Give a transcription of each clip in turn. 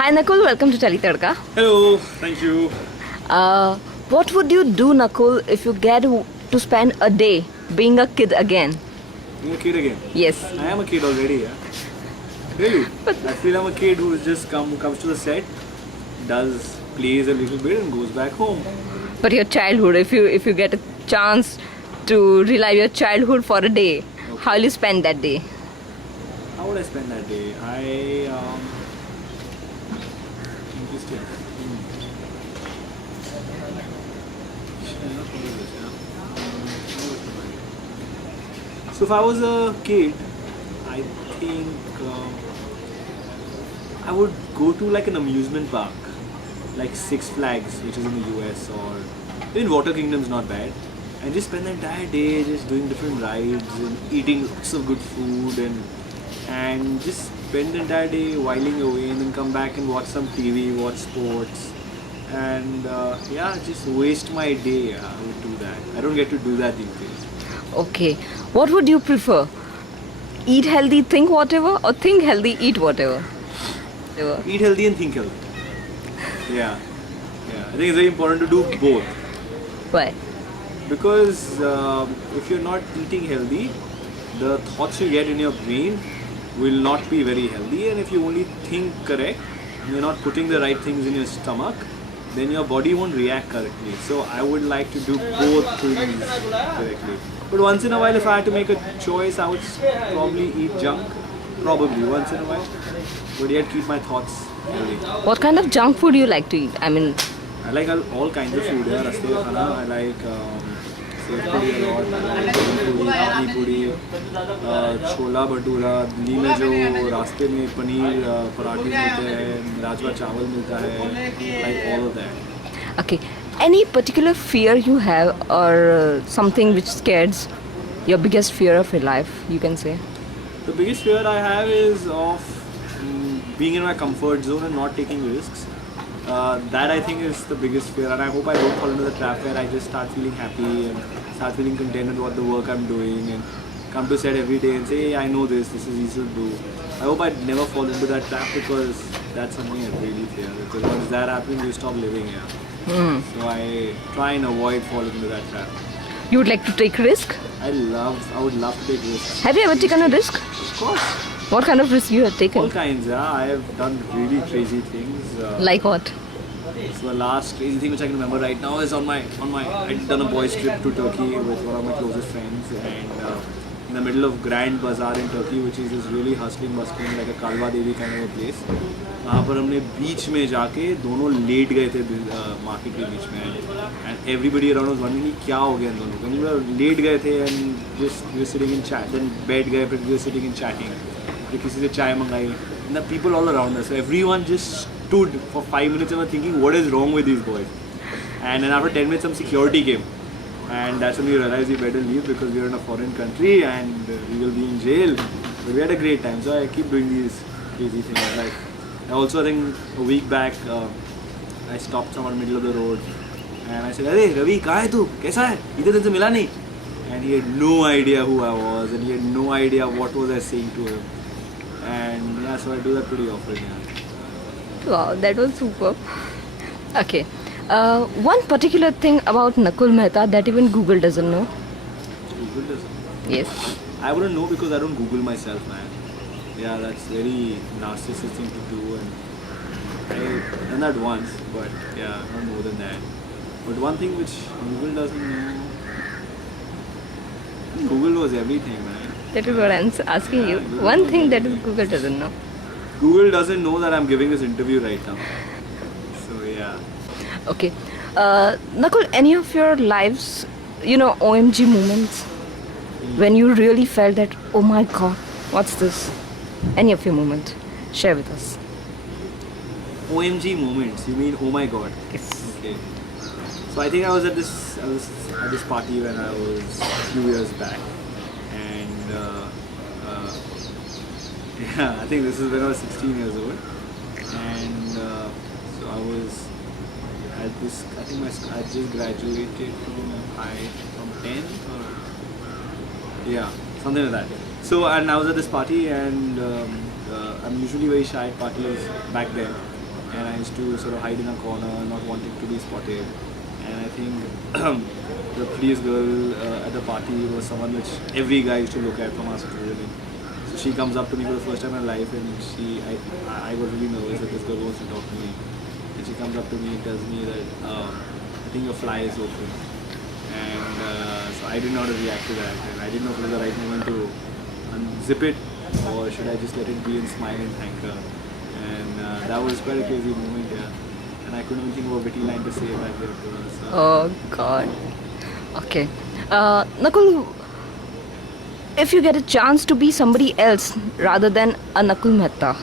Hi Nakul, welcome to Tele Tadka. Hello, thank you. What would you do, Nakul, if you get to spend a day being a kid again? Being a kid again. Yes. I am a kid already, yeah. Really? I feel I'm a kid who just comes to the set, plays a little bit and goes back home. But your childhood, if you get a chance to relive your childhood for a day, how will you spend that day? How would I spend that day? Interesting. So if I was a kid, I think I would go to like an amusement park, like Six Flags, which is in the US, or even Water Kingdom's not bad, and just spend the entire day just doing different rides and eating lots of good food and just spend the entire day whiling away and then come back and watch some TV, watch sports, and just waste my day. I would do that. I don't get to do that these days. Okay. What would you prefer? Eat healthy, think whatever, or think healthy, eat whatever? Eat healthy and think healthy. Yeah. I think it's very important to do both. Why? Because if you're not eating healthy, the thoughts you get in your brain will not be very healthy, and if you only think correct, you're not putting the right things in your stomach, then your body won't react correctly. So I would like to do both things correctly. But once in a while, if I had to make a choice, I would probably eat junk. Probably once in a while. But yet keep my thoughts healthy. What kind of junk food do you like to eat? I mean, I like all kinds of food. Yeah. Raste ka khana. I like sev puri a lot. I like puri, pani puri, chola bhatura. Delhi में जो रास्ते में पनीर पराठे मिलते हैं, राजमा चावल मिलता है. Like all of that. okay. Any particular fear you have, or something which scares your biggest fear of your life, you can say? The biggest fear I have is of being in my comfort zone and not taking risks. That I think is the biggest fear, and I hope I don't fall into the trap where I just start feeling happy and start feeling content with what the work I'm doing and come to set every day and say, hey, I know this is easy to do. I hope I never fall into that trap, because that's something I really fear, because once that happens, you stop living here. So I try and avoid falling into that trap. You would like to take risk? I would love to take risks. Have you ever taken a risk? Of course. What kind of risk you have taken? All kinds, yeah. I have done really crazy things. Like what? So the last crazy thing which I can remember right now is I'd done a boys trip to Turkey with one of my closest friends, and in the middle of Grand Bazaar in Turkey, which is this really hustling, bustling, like a Kalwa Devi kind of a place. वहाँ पर हमने बीच में जाके दोनों late गए थे market के बीच में, and everybody around was wondering क्या हो गया इन दोनों को. हम लेट गए थे and just we were sitting in chat. Then बैठ गए, फिर we were sitting in chatting. फिर किसी से चाय मंगाई. And the people all around us, so everyone just stood for 5 minutes and were thinking, what is wrong with these boys? And then after 10 minutes, some security came. And that's when we realized we better leave, because we are in a foreign country and we will be in jail. But we had a great time, so I keep doing these crazy things. Like, also I think a week back, I stopped someone in the middle of the road and I said, "Hey Ravi, kahan hai tu? Kaisa hai? Idhar din se mila nahi?" And he had no idea who I was, and he had no idea what was I saying to him. And yeah, so I do that pretty often. Yeah. Wow, that was super. Okay. One particular thing about Nakul Mehta that even Google doesn't know. Google doesn't. Yes. I wouldn't know because I don't Google myself, man. Yeah, that's very narcissistic thing to do, and I've done that once, but yeah, not more than that. But one thing which Google doesn't know, Google knows everything, man. That is what I'm asking you. One thing that Google doesn't know. Google doesn't know that I'm giving this interview right now. So yeah. Okay. Nakul, any of your lives, OMG moments when you really felt that, oh my god, what's this? Any of your moments, share with us. OMG moments, you mean oh my god? Yes. Okay. So I think I was at this party when I was a few years back, and I think this is when I was 16 years old, and so I was at this. I think I just graduated from 10 or something like that. So, and I was at this party, and I'm usually very shy at parties back then. and I used to sort of hide in a corner, not wanting to be spotted. And I think the police girl at the party was someone which every guy used to look at from our security. So she comes up to me for the first time in her life, and I got really nervous that this girl wants to talk to me. And she comes up to me and tells me that I think your fly is open. And so I didn't know how to react to that, and I didn't know if it was the right moment to unzip it or should I just let it be and smile and thank her. And that was quite a crazy moment, yeah. And I couldn't even think of a witty line to say back there to her. So. Oh God. Okay. Nakul, if you get a chance to be somebody else rather than a Nakul Mehta,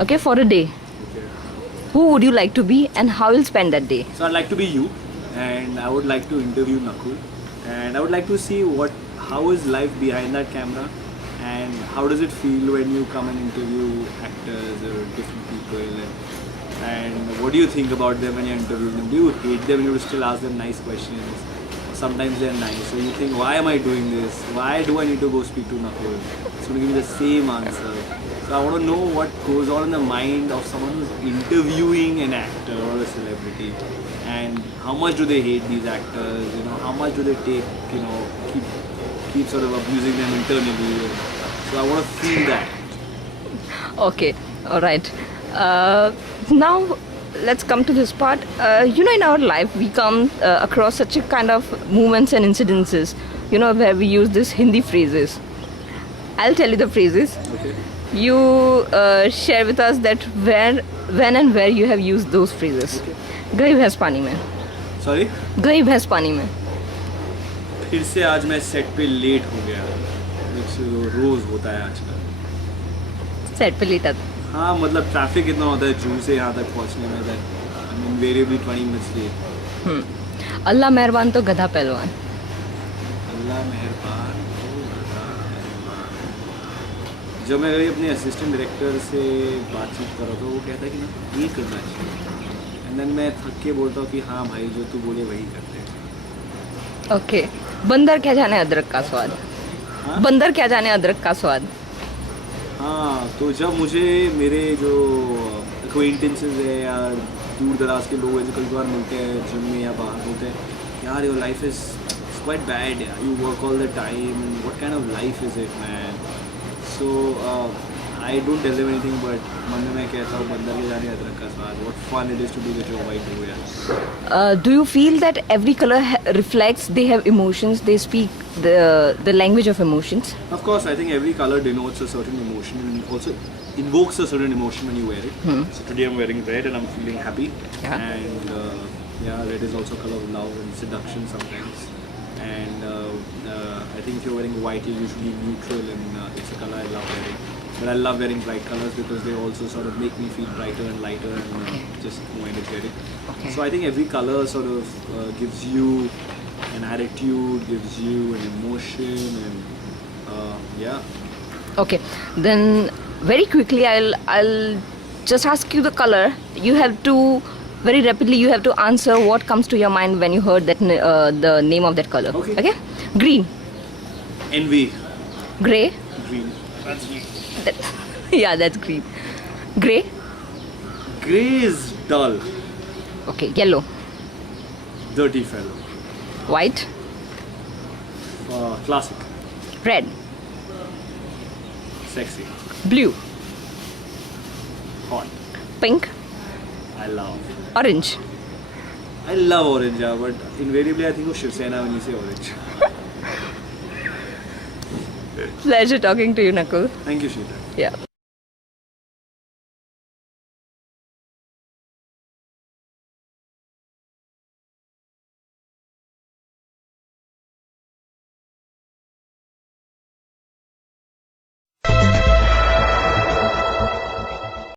okay, for a day, Okay. who would you like to be and how you'll spend that day? So I'd like to be you, and I would like to interview Nakul, and I would like to see how is life behind that camera, and how does it feel when you come and interview actors or different people, and what do you think about them when you're interviewing them? Do you hate them and you still ask them nice questions? Sometimes they're nice, so you think, why am I doing this? Why do I need to go speak to Nakul? It's going to give me the same answer. So I want to know what goes on in the mind of someone who's interviewing an actor or a celebrity, and how much do they hate these actors? You know, how much do they take? You know, keep sort of abusing them internally. So I want to feel that. Okay, all right. Now let's come to this part. In our life we come across such a kind of moments and incidences, where we use this Hindi phrases. I'll tell you the phrases. Okay. You share with us that when and where you have used those phrases. Okay. गई भैंस पानी में. Sorry. गई भैंस पानी में. फिर से आज मैं सेट पे लेट हो गया, which रोज होता है आजकल. सेट पे लेटा. हाँ, मतलब ट्रैफिक इतना होता है जू से यहाँ तक पहुँचने में, that I'm invariably 20 minutes late. अल्लाह मेहरबान तो गधा पहलवान. अल्लाह मेहरबान तो गधा पहलवान. जब मैं अपने असिस्टेंट डायरेक्टर से बातचीत कर रहा था, वो कहता है कि ना ये करना चाहिए, एंड देन मैं थक के बोलता हूँ कि हाँ भाई जो तू बोले वही करते हैं. ओके. बंदर क्या जाने अदरक का स्वाद. हाँ? बंदर क्या जाने अदरक का स्वाद. हाँ, तो जब मुझे मेरे जो एक्वेंटेंसेस है या दूर दराज के लोग हैं जो कभी बार मिलते हैं जिम में या बाहर, बोलते हैं यार your life is quite bad, you work all the time, what kind of life is it man. So I don't tell them anything, but मन में मैं कहता हूँ बंदर के जाने अदरक का स्वाद. What fun it is to do the job I do यार. Do you feel that every color reflects, they have emotions, they speak the language of emotions? Of course, I think every color denotes a certain emotion and also invokes a certain emotion when you wear it. So today I'm wearing red and I'm feeling happy. Yeah. And red is also a color of love and seduction sometimes. And I think if you're wearing white, you're usually neutral, and it's a color I love wearing. But I love wearing bright colors because they also sort of make me feel brighter and lighter and just more energetic. Okay. So I think every color sort of gives you an attitude, gives you an emotion, and yeah. Okay, then very quickly I'll just ask you the color. You have to very rapidly you have to answer what comes to your mind when you heard that the name of that color. Okay. Green. Envy. Gray. Green. That's me. Yeah, that's green. Gray. Grey is dull. Okay. Yellow. Dirty fellow. White. Classic. Red. Sexy. Blue. Hot. Pink. I love. Orange. I love orange, yeah, but invariably I think of Shiv Sena when you say orange. Pleasure talking to you, Nakul. Thank you, Sheeta. Yeah.